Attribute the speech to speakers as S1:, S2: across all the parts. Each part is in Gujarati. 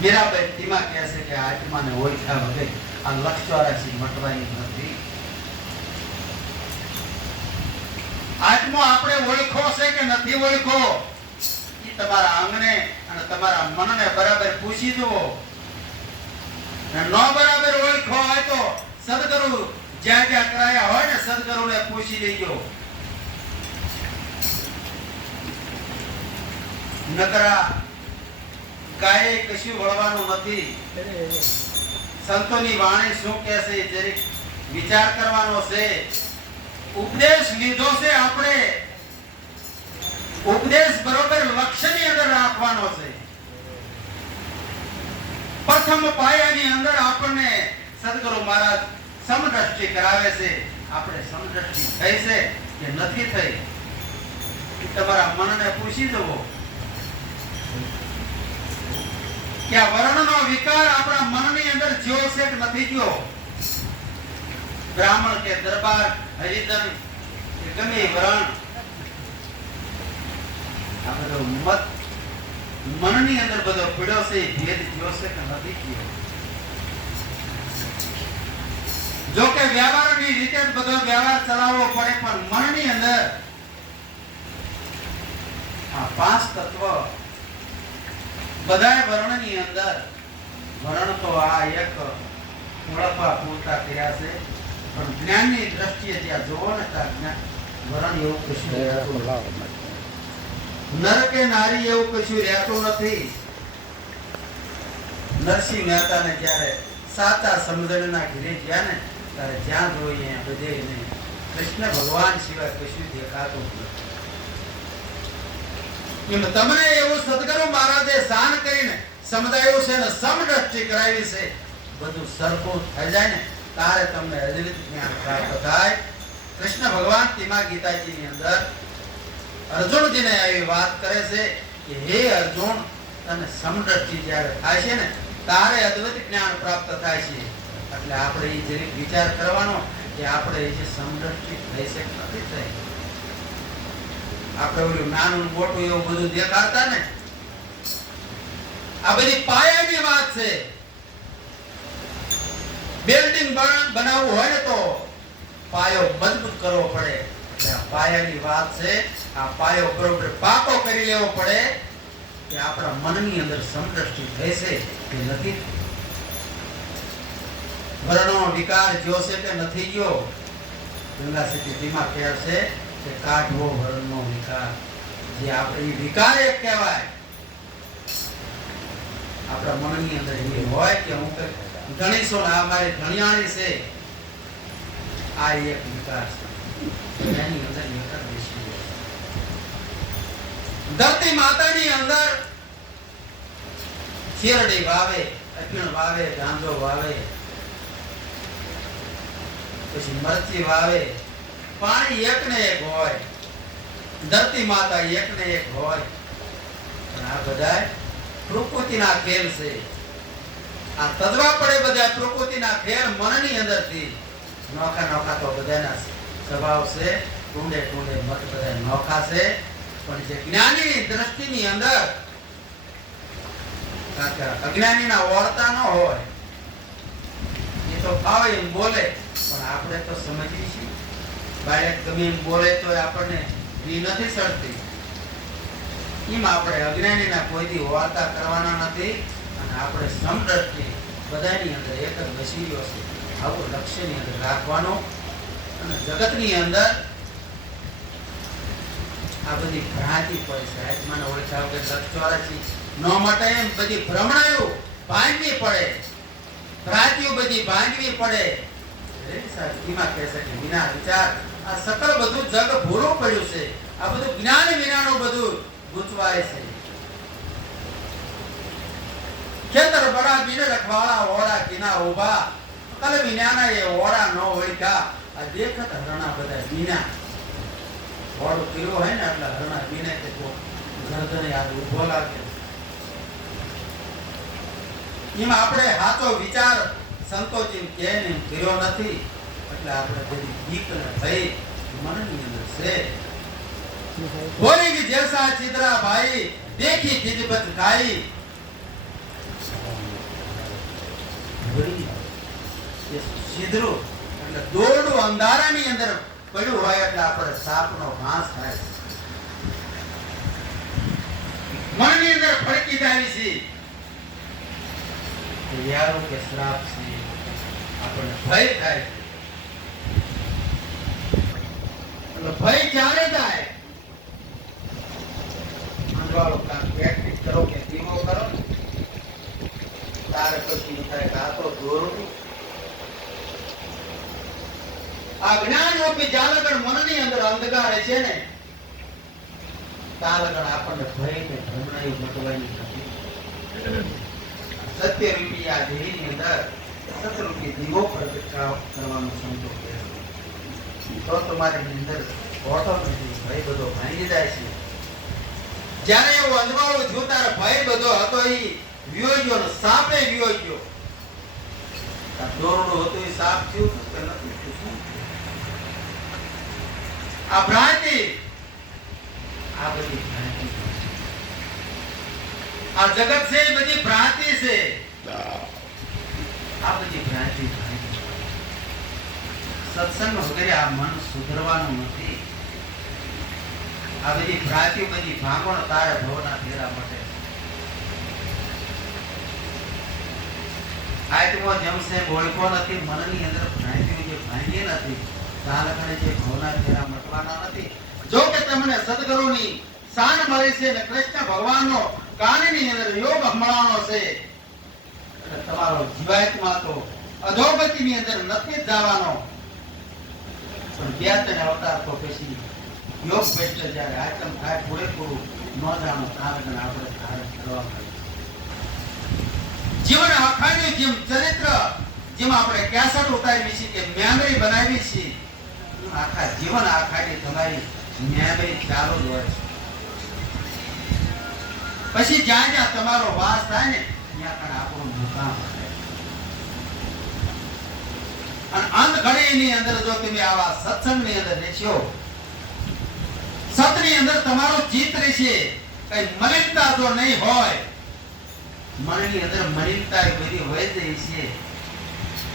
S1: મીરાબાઈ ધીમા કહે છે કે આત્માને ઓળખ્યા વગર આ લક્ષ મટવાની નથી આત્મો આપણે ઓળખો છે કે નથી ઓળખો? એ તમારા અંગને અને તમારા મનને બરાબર પૂછી જુઓ. ન બરાબર ઓળખો હોય તો સદગુરુ જ્યાં જ્યાં કરાયા હોય ને સદગુરુને પૂછી લેજો. નકરા કાંઈ કશું વળવાનું નથી. સંતોની વાણી શું કહે જરીક વિચાર કરવાનો છે, ઉપદેશ લીધો છે આપણે. ઉપદેશ બરોબર લક્ષ્યની અંદર રાખવાનો છે. પ્રથમ પાયાની અંદર આપણને સદગુરુ મહારાજ સમદ્રષ્ટિ કરાવે છે. આપણે સમદ્રષ્ટિ થઈ છે કે નથી થઈ? તમારા મનને પૂછી જવો કે આ વર્ણનો વિકાર આપણા મનની અંદર જ્યો છે નથી જ્યો? બ્રાહ્મણ કે દરબાર, હરિજન ગમે વરણ. આ મત મનની અંદર બધો પીડો છે, ભેદ જ્યો છે કે નથી જ્યો? જો કે વ્યવહારની રીતે બધો વ્યવહાર ચલાવવો પડે, પણ મનની અંદર આ પાંચ તત્વ બધાય વર્ણની અંદર વર્ણ તો આ એક ઓળખવા પૂરતા થયા છે. પણ જ્ઞાનની દ્રષ્ટિએ જ્યાં જોવો ને ત્યાં જ્ઞાન એવું કશું નર કે નારી એવું કશું રહેતું નથી. નરસિંહ મહેતાને જ્યારે સાચા સમજણના ઘેરે ગયા ને, ત્યારે જ્યાં જોઈએ બધે કૃષ્ણ ભગવાન સિવાય કશું દેખાતું નથી. તમને એવું સદગુરુ મહારાજે સાન કરીને સમજાયું છે ને સમદ્રષ્ટિ કરાવી છે. બધું સરખું થઈ જાય ને, તારે તમને અદ્વિત જ્ઞાન પ્રાપ્ત થાય. કૃષ્ણ ભગવાન તેમાં ગીતાજીની અંદર અર્જુનજીને આવી વાત કરે છે કે હે અર્જુન, તને સમદ્રષ્ટિ જ્યારે થાય છે ને, તારે અદ્વૈત જ્ઞાન પ્રાપ્ત થાય છે. એટલે આપણે એ જરીક વિચાર કરવાનો કે આપણે એ જે સમદ્રષ્ટિ થઈ છે નથી થઈ. આ પાયો બરોબર પાકો કરી લેવો પડે કે આપણા મનની અંદર સંતુષ્ટિ છે કે નથી. વર્ણો વિકાર જ્યો છે કે નથી ગયો ગંગા સિટી ધીમા કહે છે. કે કાઢવો વરણનો વિકાર. જે આપણે વિકાર એક કહેવાય. આપણા મનની અંદર એ હોય કે હું કંઈક ગણીશો ને મારી ઘણિયાણી છે. આ એક વિકાર છે. એની અંદર વિકાર બેસી ધરતી માતાની અંદર શેરડી વાવે અફીણ વાવે, ગાંજો વાવે. પછી મરચી વાવે. પાણી એક ને એક હોય, ધરતી માતા એક ને એક હોય. પણ આ બધા પ્રકૃતિના ખેલ છે. આ તદવા પડે બધા પ્રકૃતિના ખેલ મનની અંદરથી. નોખા નોખા તો બધાના સ્વભાવ છે. ટૂંડે ટૂંડે મત બધા નોખા છે. પણ જે જ્ઞાનીની દ્રષ્ટિની અંદર અજ્ઞાનીના વર્તા ન હોય, એ તો ફાવે એમ બોલે, પણ આપણે તો સમજીએ છીએ. બાળક ગમે બોલે તો આપણને ઈ નથી સડતી એમ આપણે અજ્ઞાનીના કોઈથી વાર્તા કરવાના નથી અને આપણે સમદ્રષ્ટિ બધાની અંદર એક જ બેસી છે. આવું લક્ષ્યની અંદર રાખવાનો અને જગતની અંદર આ બધી ભ્રાંતિ પડે છે. આત્માને ઓળખાવ કે લક્ષ ન માટે એમ બધી ભ્રમણાઓ ભાંગવી પડે. ભ્રાંતિઓ બધી ભાંગવી પડે. એમાં કહે કે વિના વિચાર આ સકળ બધું જગ ભૂલું પડ્યું છે. આ બધું જ્ઞાન વિનાનું બધું ગૂંચવાય છે. ખેતર બડા બીને રખવાળા, ઓળા કિના ઊભા કલ વિનાના એ ઓળા નો ઓળખા આ દેખત હરણા બધા બીના ઓળો કિલો હોય ને એટલે હરણા બીને કે કો ઘરધને યાદ ઊભો લાગે. એમાં આપણે સાચો વિચાર સંતોષી કે કર્યો નથી. એટલે આપણે બધી બીક ને મનની અંદર છે. બોલી કે જૈસા ચિત્રા ભાઈ દેખી ખિજબત ખાઈ ભરી એટલે દોરડું અંધારાની અંદર પડ્યું હોય એટલે આપણે સાપનો ઘાસ થાય મનની અંદર છે. યારો કે શ્રાપ છે. આપણને ભય થાય. છે. એટલે ભય ક્યારે થાય અંજવાળો કામ પ્રેક્ટિસ કરો કે ધીમો કરો તારે પછી એમ થાય કે આ તો દોરડું આ જ્ઞાન રૂપી જાલગણ મનની અંદર અંધકાર છે ને તાલગણ આપણને ભય કે ભ્રમણાયું મટવાની નથી સત્ય રૂપી આ દેહની અંદર સત રૂપી દીવો પ્રગટાવ કરવાનો સંતો કહે છે. તો તમારી આ જગત છે બધી ભ્રાંતિ છે. આ બધી ભ્રાંતિ. સત્સંગ વગેરે આ મન સુધરવાનું નથી. આ બધી ભ્રાંતિ ભાંગોળ તારે ભવના ફેરા માટે. આત્મો જમશે ઓળખો નથી, મનની અંદર ભ્રાંતિઓ જે ભાંગી નથી તાલકણે જે ભવના ફેરા મટવાના નથી. જો કે તમને સદગુરુની સાન મળે છે અને કૃષ્ણ ભગવાનનો, કાનની અંદર યોગ હમણાનો છે. એટલે તમારો જીવાત્મા તો અધોગતિની અંદર નથી જવાનો. પણ જ્ઞાતને અવતાર તો પછી યોગ બેસ્ટ જ્યારે આચમ થાય, પૂરેપૂરું ન જાણો તારગણ આપણે ધારણ કરવા મળે જીવન અખાડ્યું જેમ ચરિત્ર, જેમ આપણે કેસર ઉતારી છે કે મેમરી બનાવી છે આખા જીવન આખાડી તમારી મેમરી ચાલુ જ હોય છે. પછી જ્યાં જ્યાં તમારો વાસ થાય ને, ત્યાં પણ આપણું મુકામ અને અંત ઘડીની અંદર જો તમે આવા સત્સંગની અંદર રહેશો સતની અંદર તમારો ચિત્ત રહેશે. કઈ મલિનતા જો નહીં હોય. મનની અંદર મલિનતા બધી હોય જ છે.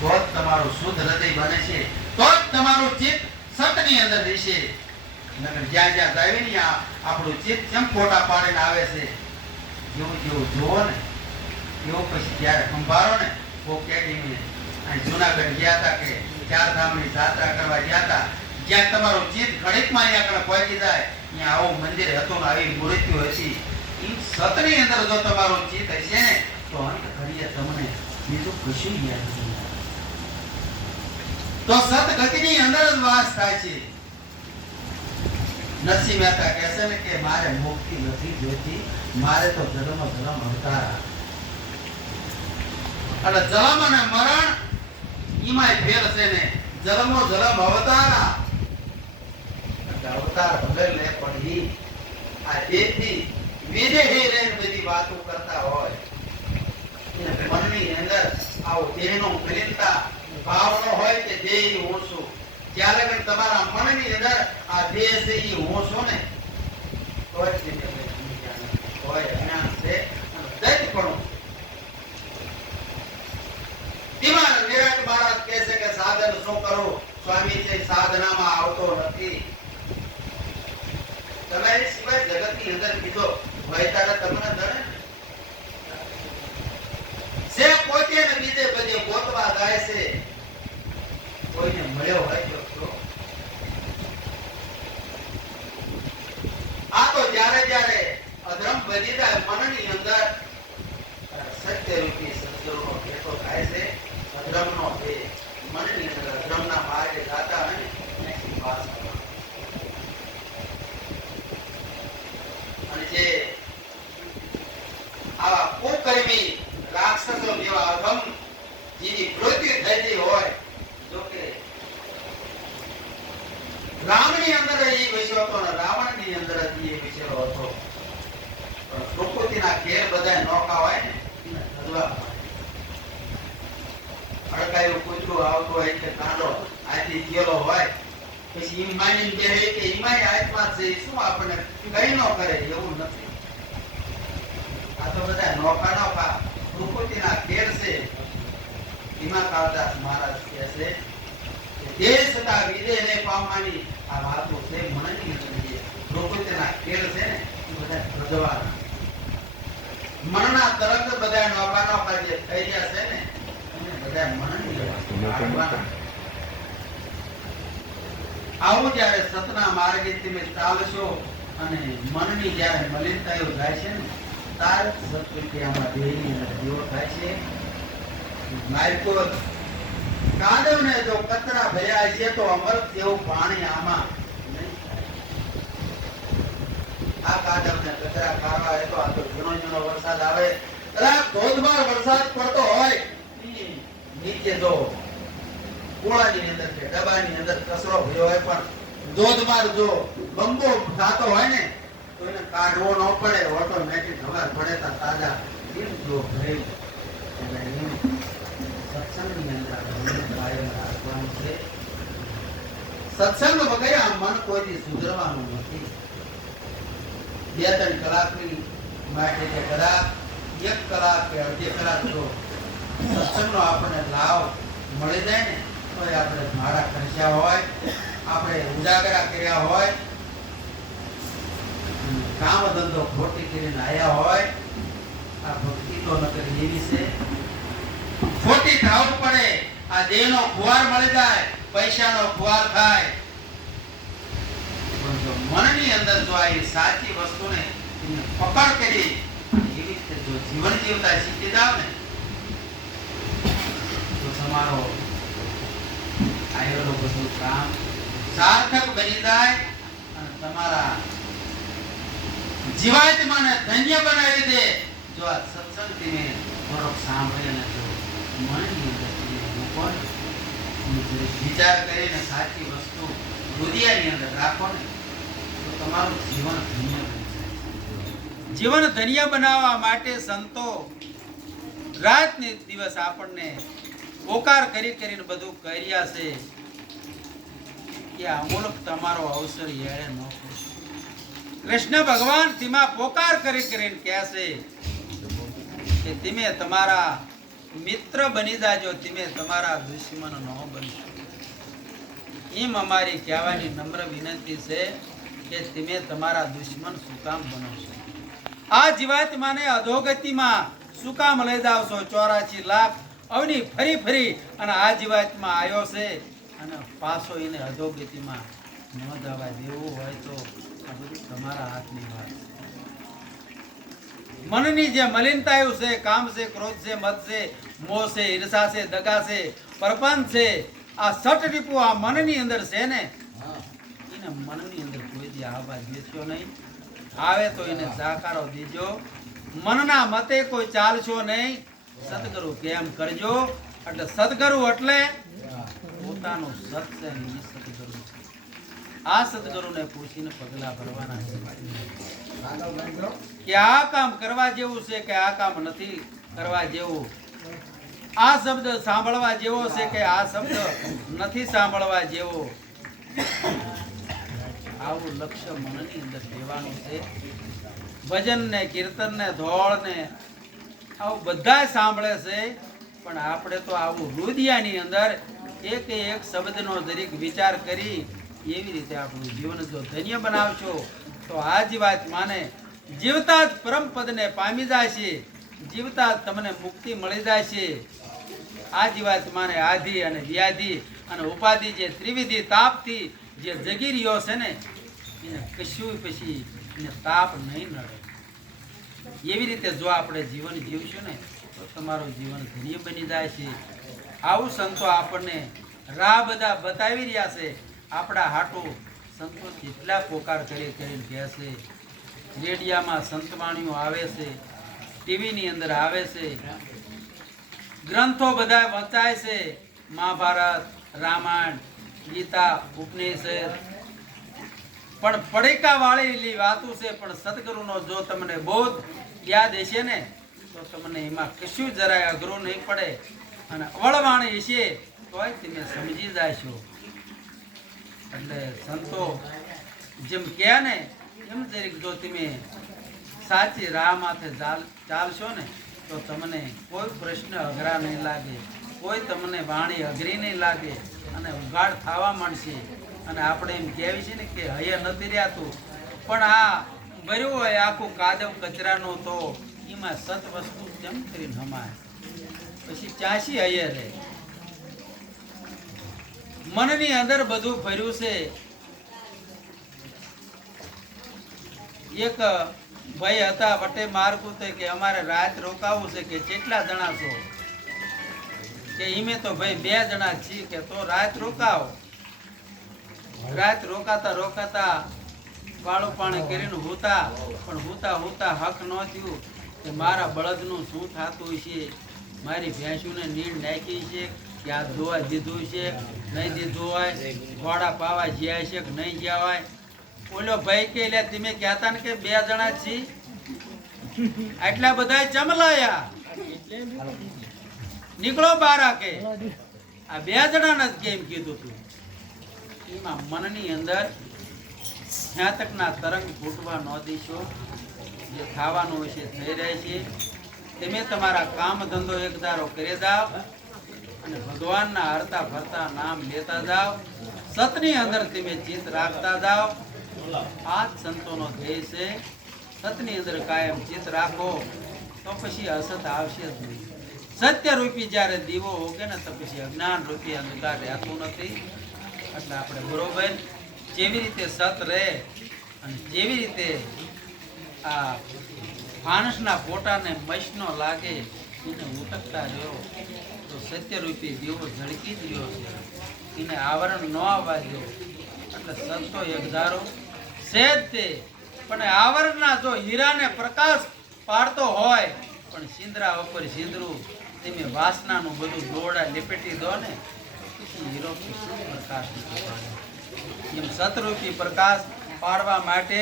S1: તો જ તમારું શુદ્ધ હૃદય બને છે. તો જ તમારું ચિત્ત સતની અંદર રહેશે. નકર જ્યાં જ્યાં જાય ને આપણું ચિત્ત કેમ ફોટા પાડીને આવે છે? જેવું જેવું જોવો ને, એવું પછી જ્યારે સંભાળો ને કેટીને અહીં જુનાગઢ ગયા હતા કે ચાર ધામની જાત્રા કરવા ગયા હતા જ્યાં તમારું ચિત્ત ઘડીકમાં અહીંયા આગળ પહોંચી જાય, ત્યાં આવું મંદિર હતું આવી મૂર્તિઓ હતી. એ સતની અંદર જો તમારું ચિત્ત હશે ને, તો અંત ઘડીએ તમને બીજું કશું યાદ નહીં તો સત ગતિની અંદર જ વાસ થાય છે. નરસિંહ મહેતા કહે છે ને કે, મારે મુક્તિ નથી જોતી મારે તો જન્મ જન્મ અવતાર. અને જન્મ અને મરણ એમાં ફેર છે ને. જન્મો જન્મ અવતારા. અવતાર ભલે લે પણ હી આ દેહથી વિદેહી રહીને બધી વાતો કરતા હોય. મનની અંદર આવો દેહનો મલિનતા ભાવનો હોય કે દેહ ઓછું જ્યારે પણ તમારા મનની અંદર આ દેહ છે ઈ ઓછો ને, તો જ તે તમને સમજ્યા નથી. હોય, જ્ઞાન છે દૈત પણ તેમાં નિરાટ મહારાજ કહે છે કે સાધન શું કરો? સ્વામી છે સાધનામાં આવતો નથી. તમને દણે છે પોતે બીજે બધે ગોતવા જાય છે, કોઈને મળ્યો હોય આ તો જ્યારે જ્યારે અધર્મ વધી જાય મનની અંદર સત્ય રૂપી સદગુરુનો ભેટો થાય છે અધર્મનો ભેદ મનની અંદર અધર્મના માર્ગે જાતા હોય ને એનાથી પાસ થવાનું. અને જે આવા કુકર્મી રાક્ષસો જેવા અધમ જેની મૃત્યુ થયેલી હોય જો કે રામની અંદર એ વિષયો હતો ને રાવણની અંદર એ વિષયો હતો પણ પ્રકૃતિના ઘેર બધા નોકા હોય ને એને ધરવા પડે. અડકાયું કૂતરું આવતું હોય કે કાંડો આથી ગયેલો હોય. પછી એમ માનીને બેસે કે એમાંય આત્મા છે શું આપણને કઈ ન કરે, એવું નથી. આ તો બધા નોકા નોકા પ્રકૃતિના ઘેર છે.
S2: એમાં કાળદાસ મહારાજ કહે છે તે છતાં વિદેહને પામવાની આ વાતો છે, મનની જોઈએ પ્રકૃતિના ખેલ છે ને, એ બધા ભજવાના મનના તરત બધા નોકા નોકા જે થઈ ગયા છે ને બધા કાઢવાના. આવું જ્યારે સતના માર્ગે તમે ચાલશો અને મનની જ્યારે મલિનતાઓ જાય છે ને, તાર સત્કૃત્યામાં દેહની જીવો થાય છે માયકો કાદવને જો કચરા ભર્યા છે તો અમૃત જેવું પાણી આમાં થાય. આ કાદવને કચરા ખાવા એ તો આ તો જૂનો ઝીણો વરસાદ આવે કદાચ ધોધમાર વરસાદ પડતો હોય ઈ નીચે જો કુળાની અંદર કે ડબ્બાની અંદર ભર્યો હોય પણ ધોધમાર જો બંબો થતો હોય ને, તો એને કાઢવો ન પડે. ઓટોમેટિક ખબર પડે તાજા. એમ જો ભરેલ મન કોઈથી સુધરવાનું નથી. બે ત્રણ કલાકની માટે કે કદાચ એક કલાક કે અડધી કલાક જો સત્સંગનો આપણને લાભ મળી જાય ને તો આપણે ભાડા ખર્ચ્યા હોય, આપણે ઉજાગરા કર્યા હોય કામ ધંધો ખોટી કરીને આવ્યા હોય, આ ભક્તિ તો નકર એવી છે. ખોટી ધાવત પડે, આ દેહનો ખુવાર મળી જાય, પૈસાનો ખુવાર થાય. પણ જો મનની અંદર જો આ સાચી વસ્તુને પકડ કરી, એવી રીતે જો જીવન જીવતા શીખી જાવ ને, તો તમારો આયેલું બધું કામ સાર્થક બની જાય અને તમારા જીવાત્માને ધન્ય બનાવી દે. જો આ સત્સંગ તમે થોડોક સાંભળે જો મનની અંદર વિચાર કરીને સાચી વસ્તુ હૃદયની અંદર રાખો ને, તો તમારું જીવન ધન્ય
S1: જીવન ધન્ય બનાવવા માટે સંતો રાત ને દિવસ આપણને પોકાર કરી કરીને બધું કર્યા છે કે અમુલક તમારો અવસર એળે ન કૃષ્ણ ભગવાન તેમાં પોકાર કરી કરીને કહે છે કે તમે તમારા મિત્ર બની જાજો, તમે તમારા દુશ્મન ન બનશો એમ અમારી કહેવાની નમ્ર વિનંતી છે કે તમે તમારા દુશ્મન શું કામ બનો છો. આ જીવાત્માને અધોગતિમાં શું કામ લઈ જાવ છો ચોરાશી લાખ અવની ફરી ફરી અને આ જીવાતમાં આવ્યો છે અને પાછો એને અધોગતિમાં ન જવા દેવું હોય તો આ બધું તમારા હાથની વાત છે. મનની જે મલિનતાઓ છે કામ છે ક્રોધ છે મત છે મોહ છે ઈર્ષા છે દગા છે પરપાન છે આ સટ રીપુ આ મનની અંદર છે ને? એને મનની અંદર કોઈ દી આવવા દેશો નહીં. આવે તો એને જાકારો દેજો. મનના મતે કોઈ ચાલશો નહીં. સદગુરુ કેમ કરજો? એટલે સદગુરુ એટલે પોતાનું સત છે ને સદગુરુ. આ પૂછીને પગલા ભરવાના કે આ કામ કરવા જેવું છે કે આ કામ નથી કરવા જેવું? આ શબ્દ સાંભળવા જેવો છે કે આ શબ્દ નથી સાંભળવા જેવો? આવું લક્ષ્ય મનની અંદર લેવાનું છે. ભજન ને કીર્તન ને ધોળ ને આવું બધા સાંભળે છે, પણ આપણે તો આવું હૃદયાની અંદર એક એક શબ્દનો દરેક વિચાર કરી એવી રીતે આપણું જીવન જો ધન્ય બનાવશો, તો આ જીવાત માને. જીવતા જ પરમ પદને પામી જાય છે જીવતા જ તમને મુક્તિ મળી જાય છે આ જીવાત્માને આધિ અને વ્યાધિ અને ઉપાધિ જે ત્રિવિધિ તાપથી જે જગી રહ્યો છે ને, એને કશું પછી એને તાપ નહીં નડે. એવી રીતે જો આપણે જીવન જીવશું ને, તો તમારું જીવન ધન્ય બની જાય છે. આવું સંતો આપણને રાહ બધા બતાવી રહ્યા છે. આપણા હાટો સંતો જેટલા પોકાર કરી કરીને કહે છે, રેડિયામાં સંતવાણીઓ આવે છે, ટીવીની અંદર આવે છે, ગ્રંથો બધા વંચાય છે. મહાભારત, રામાયણ, ગીતા, ઉપનિષદ પણ પડીકા વાળી વાતો છે, પણ સદગુરુનો જો તમને બોધ યાદ હશે ને, તો તમને એમાં કશું જરાય અઘરું નહીં પડે. અને અવળવાણી હશે, તોય તમે સમજી જાશો. એટલે સંતો જેમ કહે ને, એમ જરીક જો તમે સાચી રાહ માથે ચાલ, ચાલશો ને, તો તમને કોઈ પ્રશ્ન અઘરા નહીં લાગે. કોઈ તમને વાણી અઘરી નહીં લાગે. અને ઉઘાડ થવા માંડશે. અને આપણે એમ કહેવી છે ને કે હૈયે નથી રહેતું પણ આ ભર્યું હોય, આખું કાદવ કચરાનો તો એમાં સત વસ્તુ કેમ કરીને હમાય? પછી ચાસી હૈયે રહે મનની અંદર બધું ભર્યું છે. એક ભાઈ હતા, વટે મારકું તે કે અમારે રાત રોકાવું છે કે કેટલા જણા છો? કે ઈમે તો ભાઈ બે જણા છીએ કે તો રાત રોકાવ રાત રોકાતા રોકાતા વાળું પાણી કરીને હોતા, પણ હોતા હોતા હક ન થયું કે મારા બળદનું શું થતું છે મારી ભેંસુને નીણ નાખી છે કે આ ધોવા દીધું છે નહીં દીધું હોય ઘોડા પાવા જ્યાં છે કે નહીં જ્યાં હોય? ઓલો ભાઈ કે, લે, તમે કહેતા ને કે બે જણા છી આટલા બધા ચમલાયા. નીકળો બારા કે. આ બે જણાને જ કેમ કીધું તું? એમાં મનની અંદર જ્ઞાતકના તરંગ ફૂટવા ન દેશો જે થવાનું હશે થઈ રહે છે તમે તમારા કામ ધંધો એકધારો કરી દાવ અને ભગવાનના હરતા ફરતા નામ લેતા જાઓ સતની અંદર તમે ચિત્ત રાખતા જાઓ આ જ સંતોનો ધ્યેય છે, સતની અંદર કાયમ ચિત્ત રાખો, તો પછી અસત આવશે જ નહીં. સત્ય રૂપી જ્યારે દીવો હોગે ને, તો પછી અજ્ઞાન રૂપી અંધકાર રહેતું નથી. એટલે આપણે બરોબર જેવી રીતે સત રહે અને જેવી રીતે આ માણસના ફોટાને મશનો લાગે એને ઉટકતા રહ્યો, તો સત્યરૂપી દીવો ઝળકી જ રહ્યો છે. એને આવરણ ન આવવા દો. એટલે સંતો એક ધારો છે જ તે. પણ આવરણના જો હીરાને પ્રકાશ પાડતો હોય, પણ સિંદરા ઉપર સિંદરું, તમે વાસનાનું બધું દોડા લેપેટી દો ને શું પ્રકાશ એમ સતરૂપી પ્રકાશ પાડવા માટે